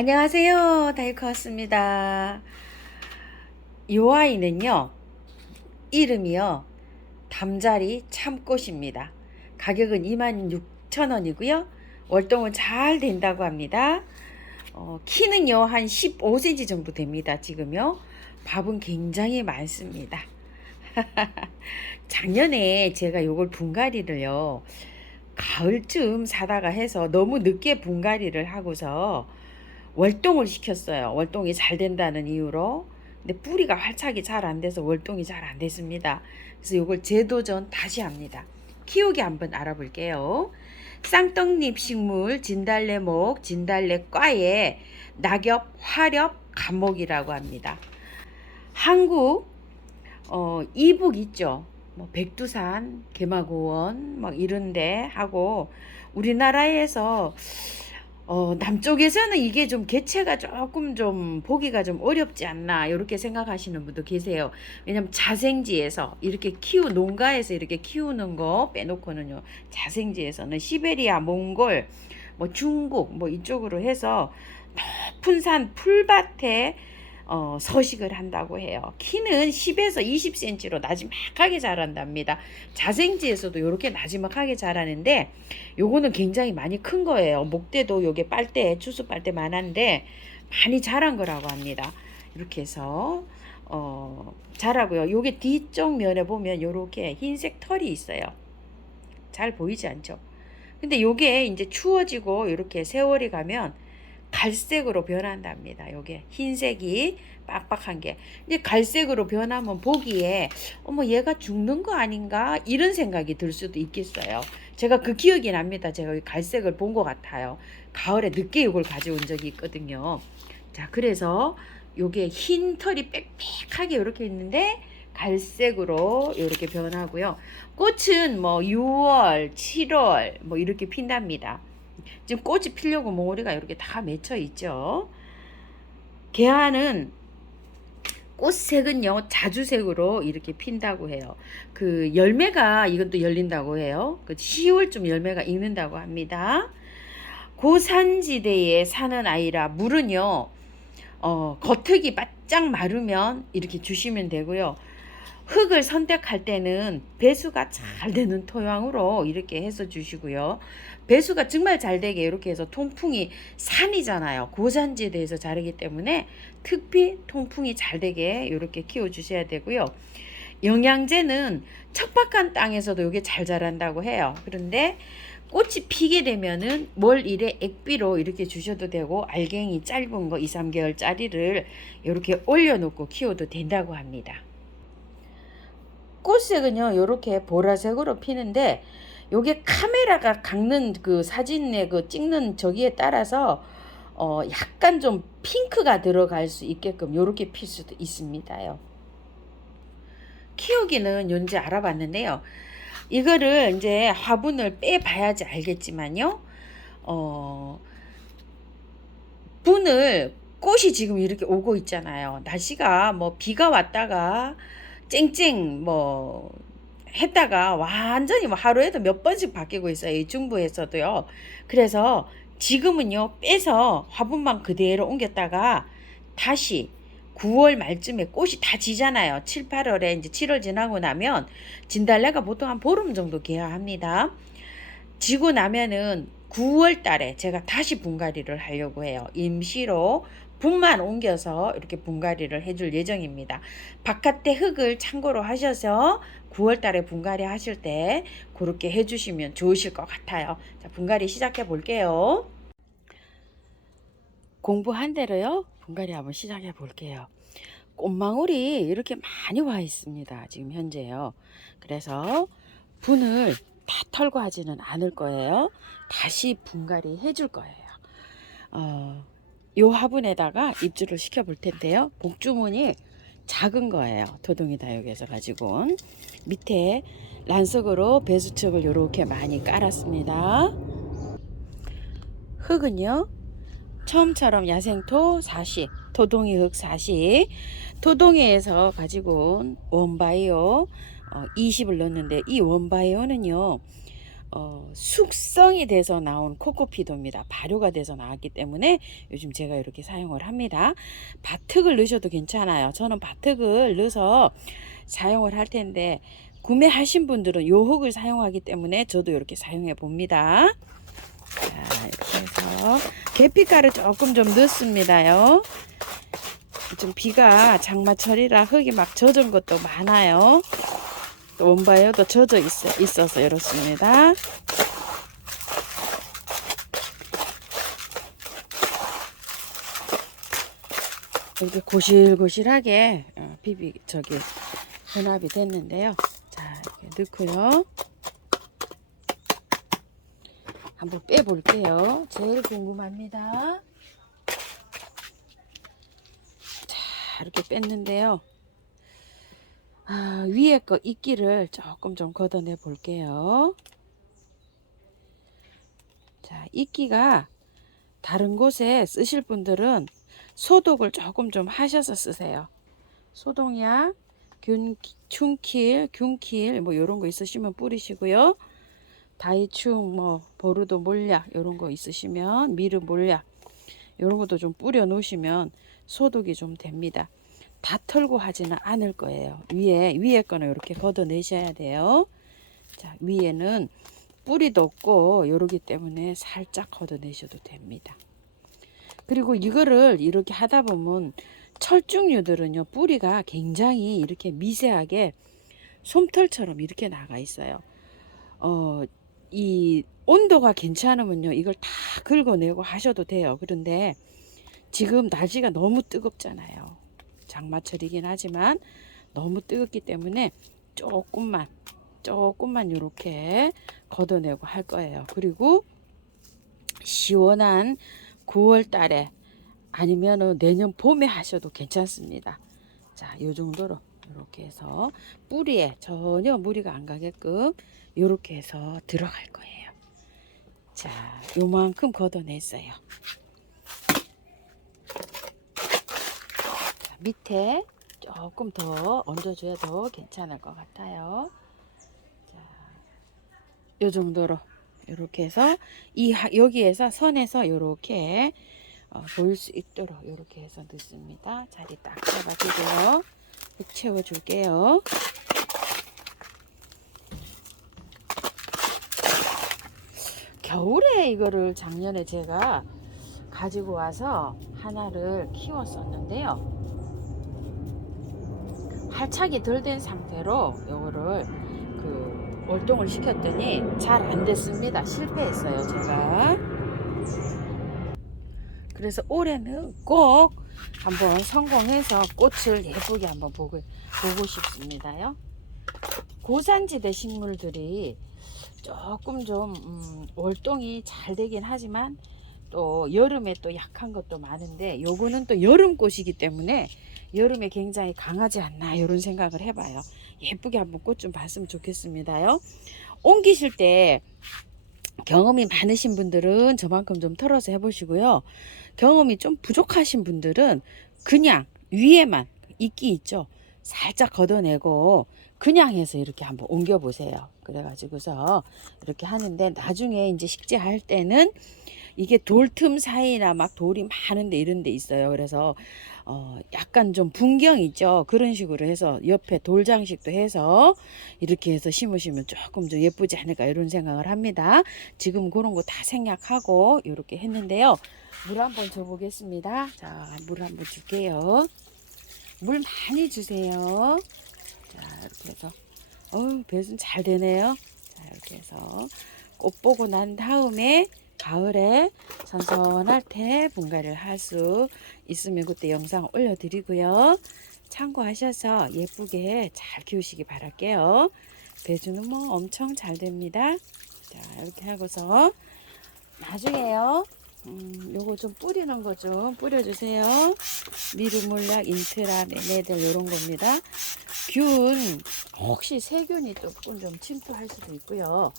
안녕하세요. 다이커였습니다. 요 아이는요, 이름이요, 담자리 참꽃입니다. 가격은 26,000원이고요. 월동은 잘 된다고 합니다. 키는요, 한 15cm 정도 됩니다. 지금요. 밥은 굉장히 많습니다. 작년에 제가 요걸 분갈이를요, 가을쯤 사다가 해서 너무 늦게 분갈이를 하고서 월동을 시켰어요. 월동이 잘 된다는 이유로. 근데 뿌리가 활착이 잘 안 돼서 월동이 잘 안 됐습니다. 그래서 이걸 재도전 다시 합니다. 키우기 한번 알아볼게요. 쌍떡잎 식물 진달래목 진달래과의 낙엽 화렵 감목이라고 합니다. 한국 이북 있죠. 뭐 백두산, 개마고원 막 이런데 하고 우리나라에서 남쪽에서는 이게 좀 개체가 조금 좀 보기가 좀 어렵지 않나 이렇게 생각하시는 분도 계세요. 왜냐면 자생지에서 이렇게 농가에서 이렇게 키우는 거 빼놓고는요. 자생지에서는 시베리아, 몽골, 뭐 중국 뭐 이쪽으로 해서 높은 산 풀밭에 서식을 한다고 해요. 키는 10에서 20cm로 나지막하게 자란답니다. 자생지에서도 이렇게 나지막하게 자라는데 요거는 굉장히 많이 큰 거예요. 목대도 요게 빨대, 추수 빨대만한데 많이 자란 거라고 합니다. 이렇게 해서 자라고요. 요게 뒤쪽 면에 보면 요렇게 흰색 털이 있어요. 잘 보이지 않죠? 근데 요게 이제 추워지고 이렇게 세월이 가면 갈색으로 변한답니다. 요게 흰색이 빡빡한 게 이제 갈색으로 변하면 보기에 어머 얘가 죽는 거 아닌가 이런 생각이 들 수도 있겠어요. 제가 그 기억이 납니다. 제가 갈색을 본 것 같아요. 가을에 늦게 이걸 가져온 적이 있거든요. 자, 그래서 요게 흰 털이 빽빽하게 이렇게 있는데 갈색으로 이렇게 변하고요. 꽃은 뭐 6월, 7월 뭐 이렇게 핀답니다. 지금 꽃이 피려고 몽우리가 이렇게 다 맺혀 있죠. 개화는 꽃색은요 자주색으로 이렇게 핀다고 해요. 그 열매가 이것도 열린다고 해요. 그 10월쯤 열매가 익는다고 합니다. 고산지대에 사는 아이라 물은요 겉흙이 바짝 마르면 이렇게 주시면 되고요. 흙을 선택할 때는 배수가 잘 되는 토양으로 이렇게 해서 주시고요. 배수가 정말 잘 되게 이렇게 해서 통풍이 산이잖아요. 고산지대에서 자르기 때문에 특히 통풍이 잘 되게 이렇게 키워 주셔야 되고요. 영양제는 척박한 땅에서도 이게 잘 자란다고 해요. 그런데 꽃이 피게 되면은 월 1회 액비로 이렇게 주셔도 되고 알갱이 짧은 거 2, 3개월짜리를 이렇게 올려놓고 키워도 된다고 합니다. 꽃색은요 요렇게 보라색으로 피는데 요게 카메라가 감는 그 사진에 그 찍는 저기에 따라서 약간 좀 핑크가 들어갈 수 있게끔 요렇게 필 수도 있습니다요. 키우기는 연지 알아봤는데요. 이거를 이제 화분을 빼봐야지 알겠지만요. 분을 꽃이 지금 이렇게 오고 있잖아요. 날씨가 뭐 비가 왔다가 쨍쨍 뭐 했다가 완전히 뭐 하루에도 몇 번씩 바뀌고 있어요. 이 중부에서도요. 그래서 지금은요 빼서 화분만 그대로 옮겼다가 다시 9월 말쯤에 꽃이 다 지잖아요. 7, 8월에 이제 7월 지나고 나면 진달래가 보통 한 보름 정도 개화합니다. 지고 나면은 9월 달에 제가 다시 분갈이를 하려고 해요. 임시로 분만 옮겨서 이렇게 분갈이를 해줄 예정입니다. 바깥에 흙을 참고로 하셔서 9월 달에 분갈이 하실 때 그렇게 해주시면 좋으실 것 같아요. 자, 분갈이 시작해 볼게요. 공부한 대로요. 분갈이 한번 시작해 볼게요. 꽃망울이 이렇게 많이 와 있습니다. 지금 현재요. 그래서 분을 다 털고 하지는 않을 거예요. 다시 분갈이 해줄 거예요. 요 화분에다가 입주를 시켜 볼 텐데요. 복주머니 작은 거예요. 도동이 다육에서 가지고 온 밑에 란석으로 배수층을 이렇게 많이 깔았습니다. 흙은요 처음처럼 야생토 40, 토동이 흙 40, 토동이에서 가지고 온 원바이오 20을 넣었는데 이 원바이오는요 숙성이 돼서 나온 코코피도입니다. 발효가 돼서 나왔기 때문에 요즘 제가 이렇게 사용을 합니다. 바특을 넣으셔도 괜찮아요. 저는 바특을 넣어서 사용을 할 텐데 구매하신 분들은 요 흙을 사용하기 때문에 저도 이렇게 사용해 봅니다. 자, 이렇게 해서 계피가루 조금 좀 넣습니다요. 좀 비가 장마철이라 흙이 막 젖은 것도 많아요. 또 원바이오도 젖어 있어서 이렇습니다. 이렇게 고실고실하게 혼합이 됐는데요. 자, 이렇게 넣고요. 한번 빼볼게요. 제일 궁금합니다. 자, 이렇게 뺐는데요. 위에 거 이끼를 조금 좀 걷어내 볼게요. 자, 이끼가 다른 곳에 쓰실 분들은 소독을 조금 좀 하셔서 쓰세요. 소독약, 균킬 뭐 요런 거 있으시면 뿌리시고요. 다이충, 뭐 보르도 몰약 요런 거 있으시면 미르 몰약 요런 것도 좀 뿌려 놓으시면 소독이 좀 됩니다. 다 털고 하지는 않을 거예요. 위에 거는 이렇게 걷어 내셔야 돼요. 자, 위에는 뿌리도 없고 요러기 때문에 살짝 걷어 내셔도 됩니다. 그리고 이거를 이렇게 하다 보면 철쭉류들은요, 뿌리가 굉장히 이렇게 미세하게 솜털처럼 이렇게 나가 있어요. 이 온도가 괜찮으면요, 이걸 다 긁어내고 하셔도 돼요. 그런데 지금 날씨가 너무 뜨겁잖아요. 장마철이긴 하지만 너무 뜨겁기 때문에 조금만 이렇게 걷어내고 할 거예요. 그리고 시원한 9월 달에 아니면 내년 봄에 하셔도 괜찮습니다. 자, 요 정도로 이렇게 해서 뿌리에 전혀 무리가 안 가게끔 이렇게 해서 들어갈 거예요. 자, 요만큼 걷어냈어요. 자, 밑에 조금 더 얹어줘도 괜찮을 것 같아요. 자, 요 정도로 이렇게 해서 여기에서 선에서 이렇게 보일 수 있도록 이렇게 해서 넣습니다. 자리 딱 잡아주고요. 흙 채워줄게요. 겨울에 이거를 작년에 제가 가지고 와서 하나를 키웠었는데요. 활착이 덜 된 상태로 이거를 월동을 시켰더니 잘 안 됐습니다. 실패했어요, 제가. 그래서 올해는 꼭 한번 성공해서 꽃을 예쁘게 한번 보고 싶습니다요. 고산지대 식물들이 조금 좀 월동이 잘 되긴 하지만 또 여름에 또 약한 것도 많은데 요거는 또 여름꽃이기 때문에 여름에 굉장히 강하지 않나 이런 생각을 해봐요. 예쁘게 한번 꽃 좀 봤으면 좋겠습니다요. 옮기실 때 경험이 많으신 분들은 저만큼 좀 털어서 해보시고요. 경험이 좀 부족하신 분들은 그냥 위에만 이끼 있죠, 살짝 걷어내고 그냥 해서 이렇게 한번 옮겨 보세요. 그래가지고서 이렇게 하는데 나중에 이제 식재할 때는 이게 돌틈 사이나 막 돌이 많은데 이런 데 있어요. 그래서 약간 좀 분경 있죠. 그런 식으로 해서 옆에 돌장식도 해서 이렇게 해서 심으시면 조금 좀 예쁘지 않을까 이런 생각을 합니다. 지금 그런 거 다 생략하고 이렇게 했는데요. 물 한번 줘 보겠습니다. 자, 물 한번 줄게요. 물 많이 주세요. 자, 이렇게 해서 배순 잘 되네요. 자, 이렇게 해서 꽃 보고 난 다음에 가을에 선선할 때 분갈이를 할 수 있으면 그때 영상 올려드리고요. 참고하셔서 예쁘게 잘 키우시기 바랄게요. 배주는 뭐 엄청 잘 됩니다. 자, 이렇게 하고서 나중에요. 요거 좀 뿌리는 거 좀 뿌려주세요. 미르몰약, 인트라, 네네들 요런 겁니다. 균, 혹시 세균이 조금 좀 침투할 수도 있고요.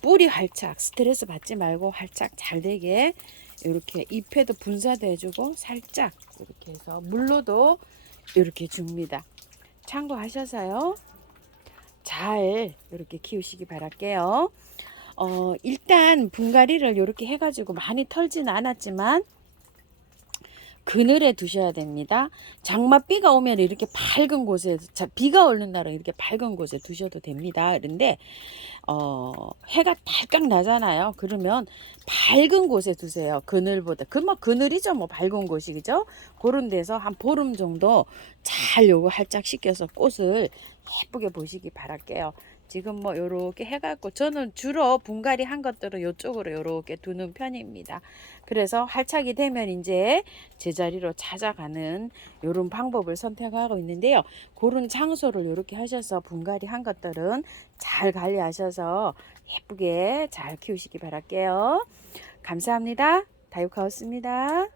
뿌리 활착, 스트레스 받지 말고 활착 잘 되게 이렇게 잎에도 분사도 해주고 살짝 이렇게 해서 물로도 이렇게 줍니다. 참고하셔서요. 잘 이렇게 키우시기 바랄게요. 일단 분갈이를 이렇게 해가지고 많이 털지는 않았지만 그늘에 두셔야 됩니다. 장맛비가 오면 이렇게 밝은 곳에, 비가 오는 날은 이렇게 밝은 곳에 두셔도 됩니다. 그런데 해가 달깍 나잖아요. 그러면 밝은 곳에 두세요. 그늘보다. 뭐 그늘이죠. 뭐 밝은 곳이, 그죠? 그런 데서 한 보름 정도 잘 요거 활짝 식혀서 꽃을 예쁘게 보시기 바랄게요. 지금 뭐 요렇게 해갖고 저는 주로 분갈이 한 것들은 요쪽으로 요렇게 두는 편입니다. 그래서 활착이 되면 이제 제자리로 찾아가는 요런 방법을 선택하고 있는데요. 그런 장소를 요렇게 하셔서 분갈이 한 것들은 잘 관리하셔서 예쁘게 잘 키우시기 바랄게요. 감사합니다. 다육하우스입니다.